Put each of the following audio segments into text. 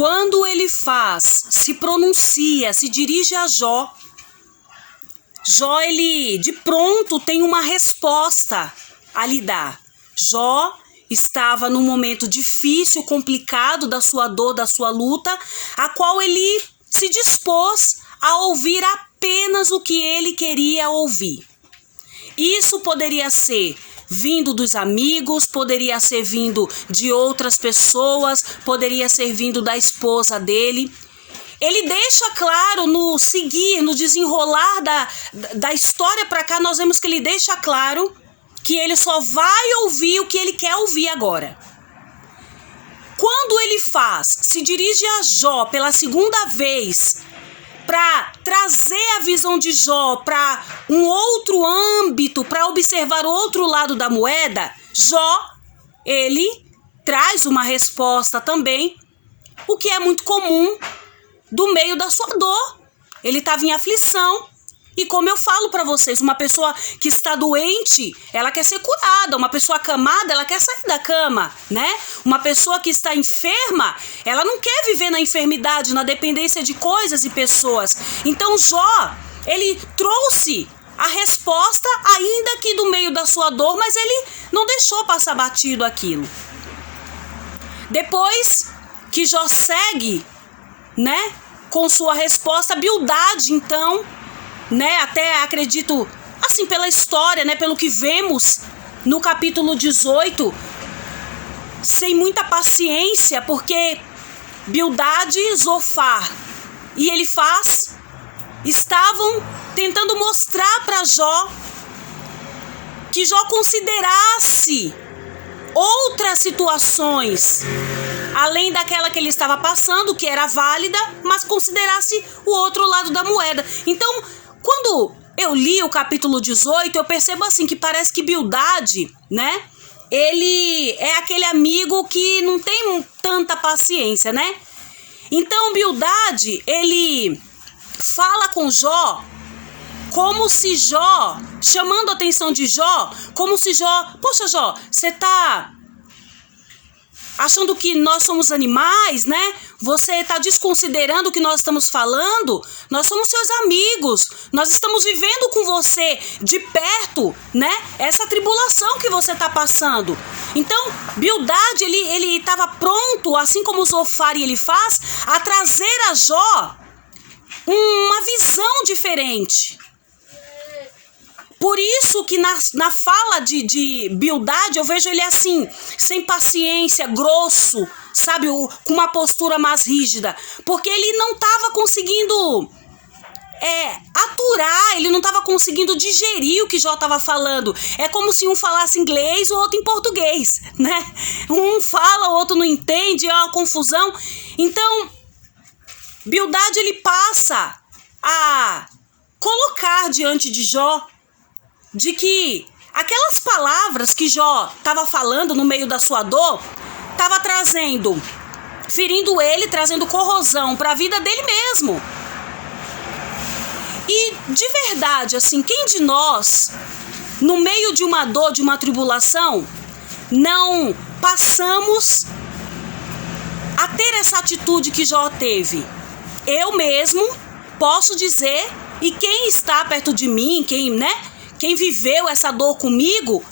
quando ele se pronuncia, se dirige a Jó, Jó, ele de pronto tem uma resposta a lhe dar. Jó estava num momento difícil, complicado da sua dor, da sua luta, a qual ele se dispôs a ouvir apenas o que ele queria ouvir. Isso poderia ser vindo dos amigos, poderia ser vindo de outras pessoas, poderia ser vindo da esposa dele. Ele deixa claro no seguir, no desenrolar da história para cá, nós vemos que ele deixa claro que ele só vai ouvir o que ele quer ouvir agora. Quando ele se dirige a Jó pela segunda vez, para trazer a visão de Jó para um outro âmbito, para observar o outro lado da moeda, Jó, ele traz uma resposta também, o que é muito comum do meio da sua dor. Ele estava em aflição. E como eu falo para vocês, uma pessoa que está doente, ela quer ser curada. Uma pessoa acamada, ela quer sair da cama, né? Uma pessoa que está enferma, ela não quer viver na enfermidade, na dependência de coisas e pessoas. Então Jó, ele trouxe a resposta, ainda que do meio da sua dor, mas ele não deixou passar batido aquilo. Depois que Jó segue, né, com sua resposta, Bildade, então, né, até acredito, assim, pela história, né, pelo que vemos no capítulo 18, sem muita paciência, porque Bildade, Zofar e Elifaz estavam tentando mostrar para Jó que Jó considerasse outras situações, além daquela que ele estava passando, que era válida, mas considerasse o outro lado da moeda. Então, quando eu li o capítulo 18, eu percebo assim que parece que Bildade, né, ele é aquele amigo que não tem tanta paciência, né? Então, Bildade, ele fala com Jó como se Jó, chamando a atenção de Jó, como se Jó, poxa Jó, você tá achando que nós somos animais, né? Você está desconsiderando o que nós estamos falando? Nós somos seus amigos. Nós estamos vivendo com você de perto, né? Essa tribulação que você está passando. Então, Bildade, ele estava pronto, assim como Zofar e Elifaz, a trazer a Jó uma visão diferente. Por isso que na fala de Bildade eu vejo ele assim, sem paciência, grosso, sabe, com uma postura mais rígida. Porque ele não estava conseguindo aturar, ele não estava conseguindo digerir o que Jó estava falando. É como se um falasse inglês, o outro em português, né? Um fala, o outro não entende, é uma confusão. Então, Bildade, ele passa a colocar diante de Jó de que aquelas palavras que Jó estava falando no meio da sua dor, estava ferindo ele, trazendo corrosão para a vida dele mesmo. E de verdade, assim, quem de nós, no meio de uma dor, de uma tribulação, não passamos a ter essa atitude que Jó teve? Eu mesmo posso dizer, e quem está perto de mim, quem viveu essa dor comigo,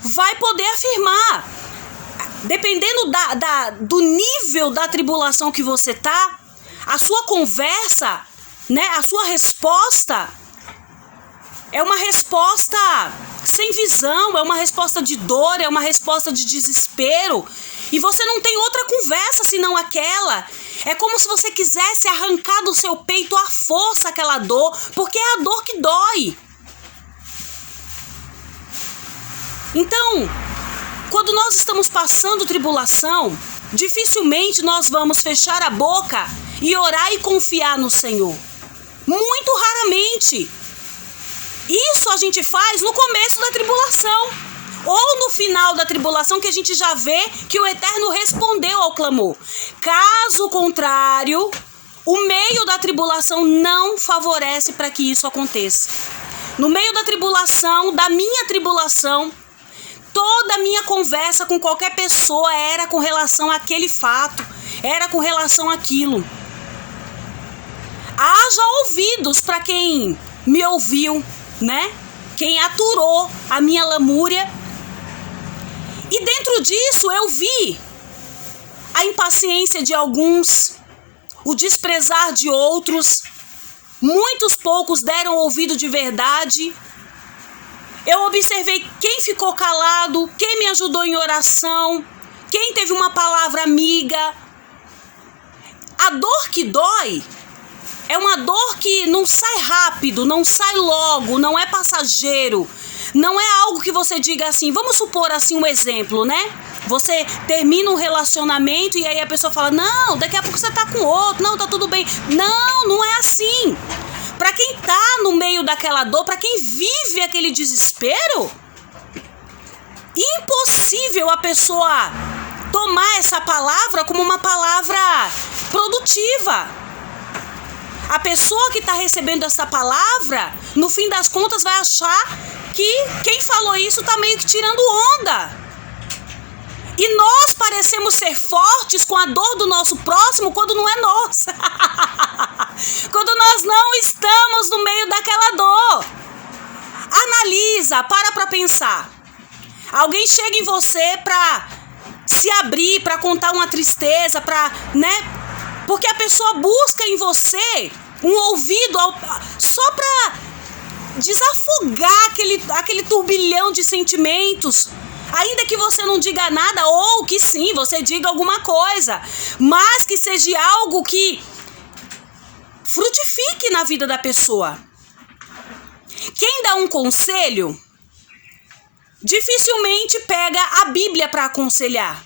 vai poder afirmar. Dependendo do nível da tribulação que você tá, a sua conversa, né, a sua resposta é uma resposta sem visão, é uma resposta de dor, é uma resposta de desespero. E você não tem outra conversa senão aquela. É como se você quisesse arrancar do seu peito à força aquela dor, porque é a dor que dói. Então, quando nós estamos passando tribulação, dificilmente nós vamos fechar a boca e orar e confiar no Senhor. Muito raramente. Isso a gente faz no começo da tribulação, ou no final da tribulação, que a gente já vê que o Eterno respondeu ao clamor. Caso contrário, o meio da tribulação não favorece para que isso aconteça. No meio da tribulação, da minha tribulação, toda a minha conversa com qualquer pessoa era com relação àquele fato. era com relação àquilo. Haja ouvidos para quem me ouviu, né? Quem aturou a minha lamúria. E dentro disso eu vi a impaciência de alguns, o desprezar de outros. Muitos poucos deram ouvido de verdade. Eu observei quem ficou calado, quem me ajudou em oração, quem teve uma palavra amiga. A dor que dói é uma dor que não sai rápido, não sai logo, não é passageiro. Não é algo que você diga assim, vamos supor assim um exemplo, né? Você termina um relacionamento e aí a pessoa fala, não, daqui a pouco você tá com outro, não, tá tudo bem. Não, não é assim. Para quem tá no meio daquela dor, para quem vive aquele desespero, impossível a pessoa tomar essa palavra como uma palavra produtiva. A pessoa que está recebendo essa palavra, no fim das contas, vai achar que quem falou isso está meio que tirando onda. E nós parecemos ser fortes com a dor do nosso próximo quando não é nossa. Quando nós não estamos no meio daquela dor. Analisa, para pensar. Alguém chega em você para se abrir, para contar uma tristeza, né? Porque a pessoa busca em você um ouvido só para desafogar aquele turbilhão de sentimentos. Ainda que você não diga nada, ou que sim, você diga alguma coisa, mas que seja algo que frutifique na vida da pessoa. Quem dá um conselho, dificilmente pega a Bíblia para aconselhar.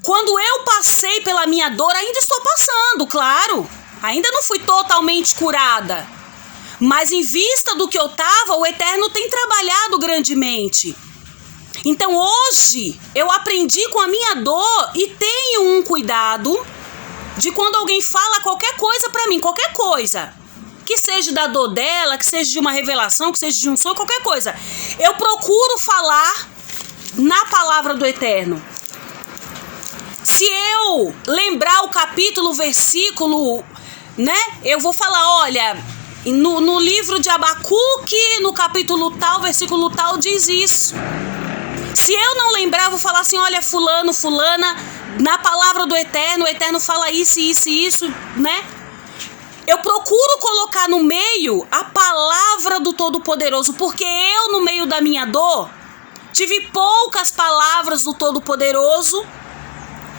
Quando eu passei pela minha dor, ainda estou passando, claro. Ainda não fui totalmente curada. Mas em vista do que eu estava, o Eterno tem trabalhado grandemente. Então hoje eu aprendi com a minha dor e tenho um cuidado de quando alguém fala qualquer coisa para mim, qualquer coisa. Que seja da dor dela, que seja de uma revelação, que seja de um sonho, qualquer coisa. Eu procuro falar na palavra do Eterno. Se eu lembrar o capítulo, o versículo, né? Eu vou falar, olha, no livro de Abacuque, no capítulo tal, versículo tal, diz isso. Se eu não lembrar, eu vou falar assim, olha, fulano, fulana, na palavra do Eterno, o Eterno fala isso, isso e isso, né? Eu procuro colocar no meio a palavra do Todo-Poderoso, porque eu, no meio da minha dor, tive poucas palavras do Todo-Poderoso.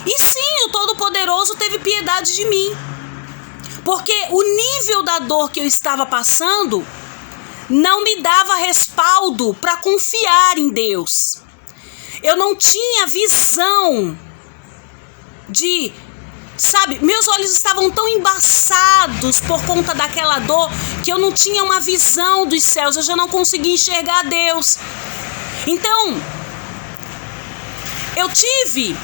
E sim, o Todo-Poderoso teve piedade de mim. Porque o nível da dor que eu estava passando não me dava respaldo para confiar em Deus. Eu não tinha visão de, sabe, meus olhos estavam tão embaçados por conta daquela dor que eu não tinha uma visão dos céus, eu já não conseguia enxergar Deus. Então, eu tive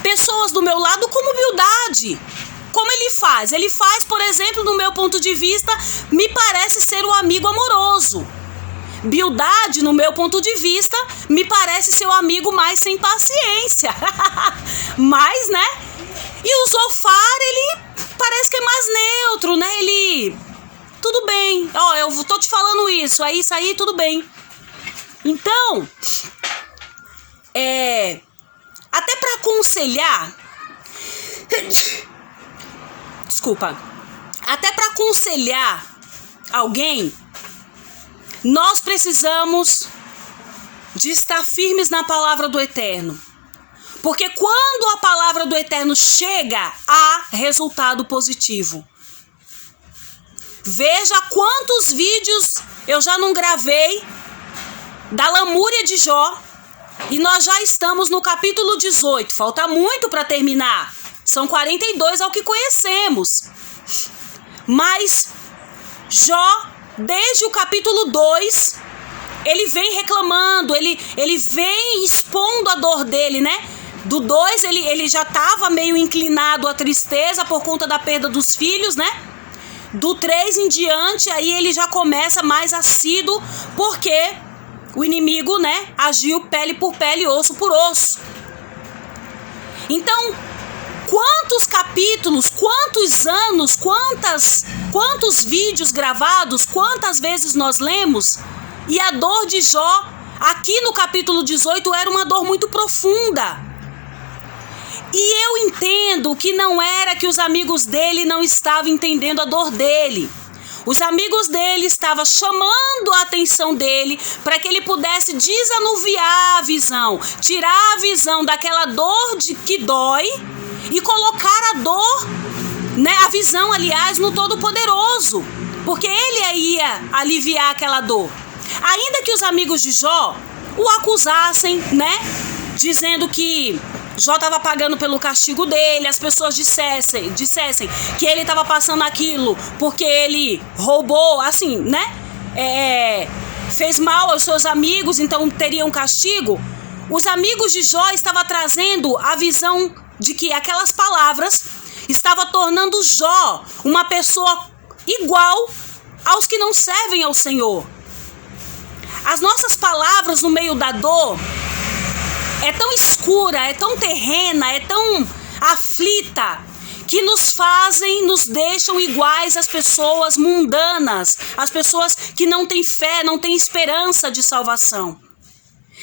pessoas do meu lado com humildade. Como ele faz? Ele faz, por exemplo, no meu ponto de vista, me parece ser um amigo amoroso. Bildade, no meu ponto de vista, me parece ser um amigo mais sem paciência. Mas, né? E o Zofar, ele parece que é mais neutro, né? Ele, tudo bem. Ó, eu tô te falando isso aí, tudo bem. Então, até para aconselhar, desculpa, até para aconselhar alguém, nós precisamos de estar firmes na palavra do Eterno. Porque quando a palavra do Eterno chega, há resultado positivo. Veja quantos vídeos eu já não gravei da lamúria de Jó. E nós já estamos no capítulo 18. Falta muito para terminar. São 42 ao que conhecemos. Mas Jó, desde o capítulo 2, ele vem reclamando, ele vem expondo a dor dele, né? Do 2, ele já estava meio inclinado à tristeza por conta da perda dos filhos, né? Do 3 em diante, aí ele já começa mais assíduo, porque o inimigo, né, agiu pele por pele, osso por osso. Então, Quantos capítulos, quantos anos, quantos vídeos gravados, quantas vezes nós lemos? E a dor de Jó, aqui no capítulo 18, era uma dor muito profunda. E eu entendo que não era que os amigos dele não estavam entendendo a dor dele. Os amigos dele estavam chamando a atenção dele para que ele pudesse desanuviar a visão, tirar a visão daquela dor que dói e colocar a dor, né, a visão, aliás, no Todo-Poderoso, porque ele ia aliviar aquela dor. Ainda que os amigos de Jó o acusassem, né, dizendo que Jó estava pagando pelo castigo dele, as pessoas dissessem que ele estava passando aquilo porque ele roubou, assim, né? Fez mal aos seus amigos, então teria um castigo. Os amigos de Jó estavam trazendo a visão de que aquelas palavras estavam tornando Jó uma pessoa igual aos que não servem ao Senhor. As nossas palavras no meio da dor é tão escura, é tão terrena, é tão aflita, que nos deixam iguais às pessoas mundanas, às pessoas que não têm fé, não têm esperança de salvação.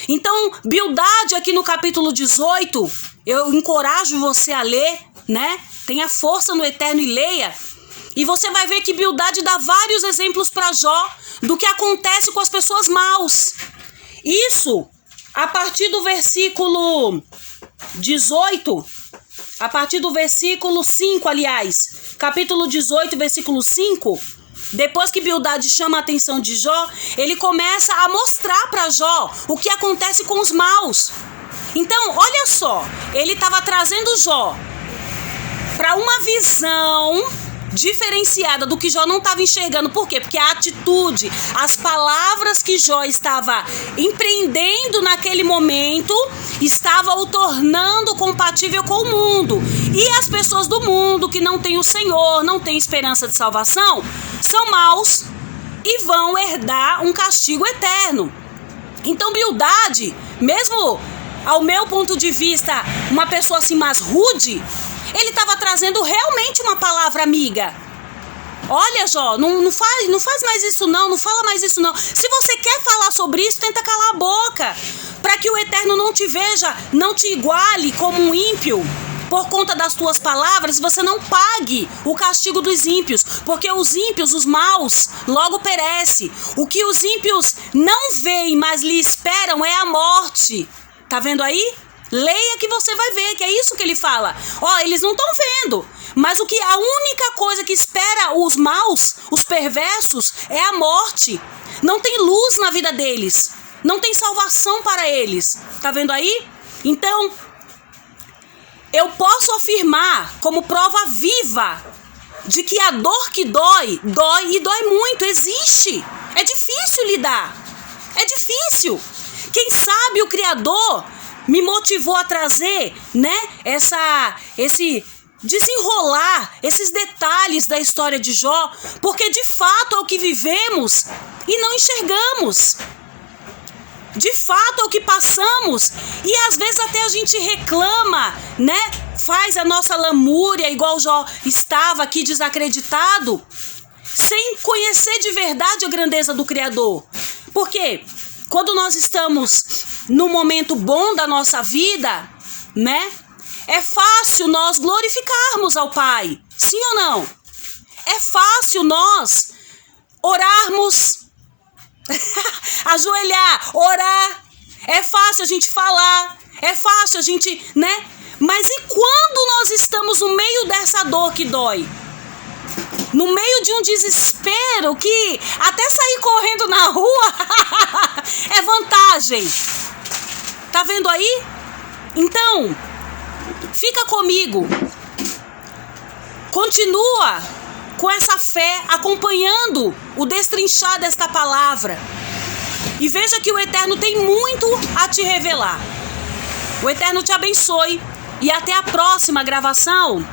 Então, Bildade aqui no capítulo 18, eu encorajo você a ler, né? Tenha força no Eterno e leia. E você vai ver que Bildade dá vários exemplos para Jó do que acontece com as pessoas maus. Isso a partir do versículo 18, a partir do versículo 5, aliás, capítulo 18, versículo 5, depois que Bildade chama a atenção de Jó, ele começa a mostrar para Jó o que acontece com os maus. Então, olha só, ele estava trazendo Jó para uma visão diferenciada do que Jó não estava enxergando. Por quê? Porque a atitude, as palavras que Jó estava empreendendo naquele momento estava o tornando compatível com o mundo. E as pessoas do mundo que não têm o Senhor, não têm esperança de salvação, são maus e vão herdar um castigo eterno. Então Bildade, mesmo ao meu ponto de vista, uma pessoa assim mais rude, ele estava trazendo realmente uma palavra amiga. Olha, Jó, não faz mais isso não fala mais isso não. Se você quer falar sobre isso, tenta calar a boca, para que o Eterno não te veja, não te iguale como um ímpio, por conta das tuas palavras, você não pague o castigo dos ímpios, porque os ímpios, os maus, logo perecem. O que os ímpios não veem, mas lhe esperam é a morte. Tá vendo aí? Leia que você vai ver que é isso que ele fala. Eles não estão vendo, mas a única coisa que espera os maus, os perversos, é a morte. Não tem luz na vida deles, não tem salvação para eles. Tá vendo aí? Então, eu posso afirmar como prova viva de que a dor que dói e dói muito, existe. É difícil lidar, é difícil. Quem sabe o Criador me motivou a trazer, né, esse desenrolar, esses detalhes da história de Jó, porque de fato é o que vivemos e não enxergamos. De fato é o que passamos e às vezes até a gente reclama, né, faz a nossa lamúria, igual Jó estava aqui desacreditado, sem conhecer de verdade a grandeza do Criador. Porque quando nós estamos no momento bom da nossa vida, né? É fácil nós glorificarmos ao Pai. Sim ou não? É fácil nós orarmos, ajoelhar, orar. É fácil a gente falar. É fácil a gente, né? Mas e quando nós estamos no meio dessa dor que dói? No meio de um desespero que até sair correndo na rua é vantagem. Tá vendo aí? Então, fica comigo. Continua com essa fé, acompanhando o destrinchar desta palavra. E veja que o Eterno tem muito a te revelar. O Eterno te abençoe. E até a próxima gravação.